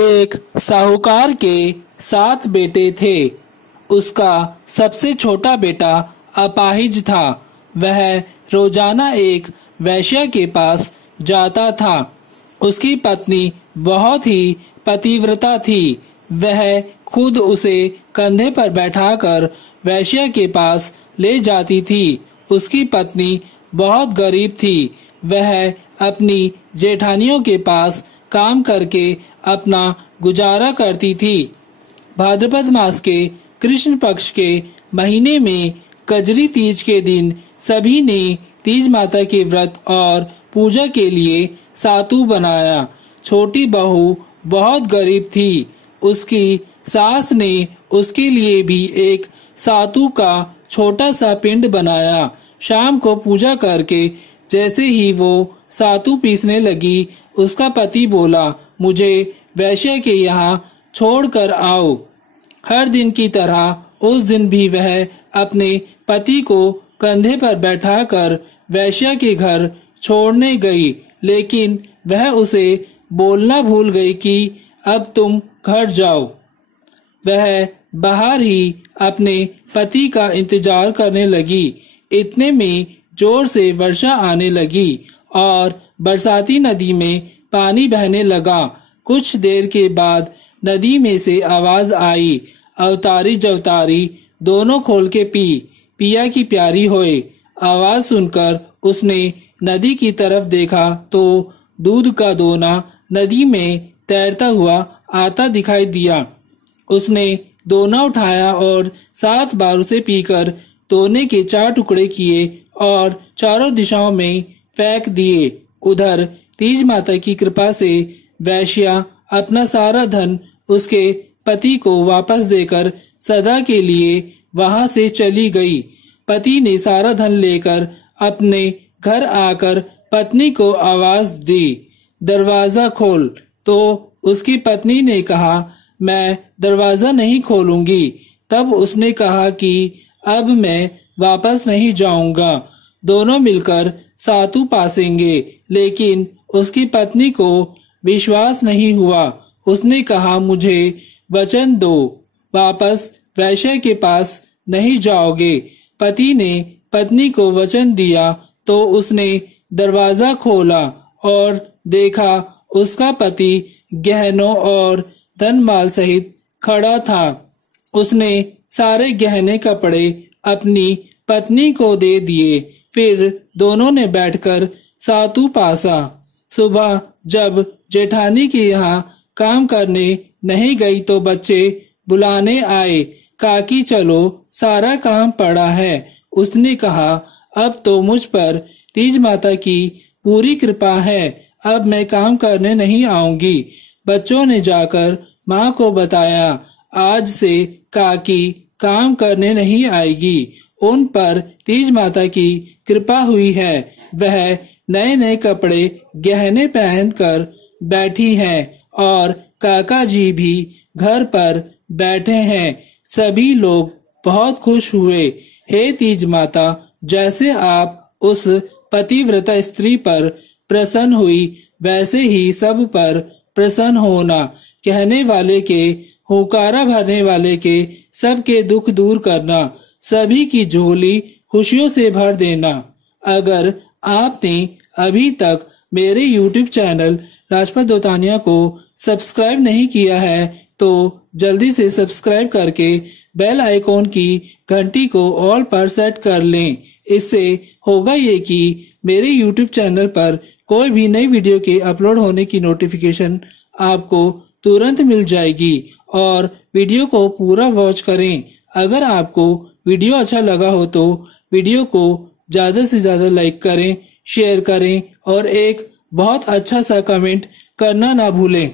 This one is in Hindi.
एक साहूकार के 7 बेटे थे। उसका सबसे छोटा बेटा अपाहिज था। वह रोजाना एक वैश्या के पास जाता था। उसकी पत्नी बहुत ही पतिव्रता थी। वह खुद उसे कंधे पर बैठाकर वैश्या के पास ले जाती थी। उसकी पत्नी बहुत गरीब थी। वह अपनी जेठानियों के पास काम करके अपना गुजारा करती थी। भाद्रपद मास के कृष्ण पक्ष के महीने में कजरी तीज के दिन सभी ने तीज माता के व्रत और पूजा के लिए सातु बनाया। छोटी बहू बहुत गरीब थी। उसकी सास ने उसके लिए भी एक सातु का छोटा सा पिंड बनाया। शाम को पूजा करके जैसे ही वो सातु पीसने लगी, उसका पति बोला, मुझे वैश्य के यहाँ छोड़ कर आओ। हर दिन की तरह उस दिन भी वह अपने पति को कंधे पर बैठाकर वैश्य के घर छोड़ने गई, लेकिन वह उसे बोलना भूल गई कि अब तुम घर जाओ। वह बाहर ही अपने पति का इंतजार करने लगी। इतने में जोर से वर्षा आने लगी और बरसाती नदी में पानी बहने लगा। कुछ देर के बाद नदी में से आवाज आई, अवतारी जवतारी दोनों खोल के पी, पिया की प्यारी होए। आवाज सुनकर उसने नदी की तरफ देखा तो दूध का दोना नदी में तैरता हुआ आता दिखाई दिया। उसने दोना उठाया और 7 बार उसे पीकर दोने के 4 टुकड़े किए और चारों दिशाओं में फेंक दिए। उधर तीज माता की कृपा से वैश्या अपना सारा धन उसके पति को वापस देकर सदा के लिए वहां से चली गई। पति ने सारा धन लेकर अपने घर आकर पत्नी को आवाज दी, दरवाजा खोल। तो उसकी पत्नी ने कहा, मैं दरवाजा नहीं खोलूंगी। तब उसने कहा कि अब मैं वापस नहीं जाऊंगा। दोनों मिलकर सातु पासेंगे, लेकिन उसकी पत्नी को विश्वास नहीं हुआ। उसने कहा, मुझे वचन दो, वापस वैश्य के पास नहीं जाओगे। पति ने पत्नी को वचन दिया तो उसने दरवाजा खोला और देखा उसका पति गहनों और धन माल सहित खड़ा था। उसने सारे गहने कपड़े अपनी पत्नी को दे दिए। फिर दोनों ने बैठकर सातु पासा। सुबह जब जेठानी के यहाँ काम करने नहीं गई तो बच्चे बुलाने आए, काकी चलो सारा काम पड़ा है। उसने कहा, अब तो मुझ पर तीज माता की पूरी कृपा है, अब मैं काम करने नहीं आऊंगी। बच्चों ने जाकर माँ को बताया, आज से काकी काम करने नहीं आएगी। उन पर तीज माता की कृपा हुई है। वह नए नए कपड़े गहने पहनकर बैठी हैं और काका जी भी घर पर बैठे हैं। सभी लोग बहुत खुश हुए। हे तीज माता, जैसे आप उस पतिव्रता स्त्री पर प्रसन्न हुई, वैसे ही सब पर प्रसन्न होना। कहने वाले के, हुंकारा भरने वाले के, सबके दुख दूर करना, सभी की झोली खुशियों से भर देना। अगर आपने अभी तक मेरे YouTube चैनल राजपत दोतानिया को सब्सक्राइब नहीं किया है तो जल्दी से सब्सक्राइब करके बेल आइकॉन की घंटी को ऑल पर सेट कर लें। इससे होगा ये कि मेरे YouTube चैनल पर कोई भी नई वीडियो के अपलोड होने की नोटिफिकेशन आपको तुरंत मिल जाएगी। और वीडियो को पूरा वॉच करें। अगर आपको वीडियो अच्छा लगा हो तो वीडियो को ज्यादा से ज्यादा लाइक करें, शेयर करें और एक बहुत अच्छा सा कमेंट करना ना भूलें।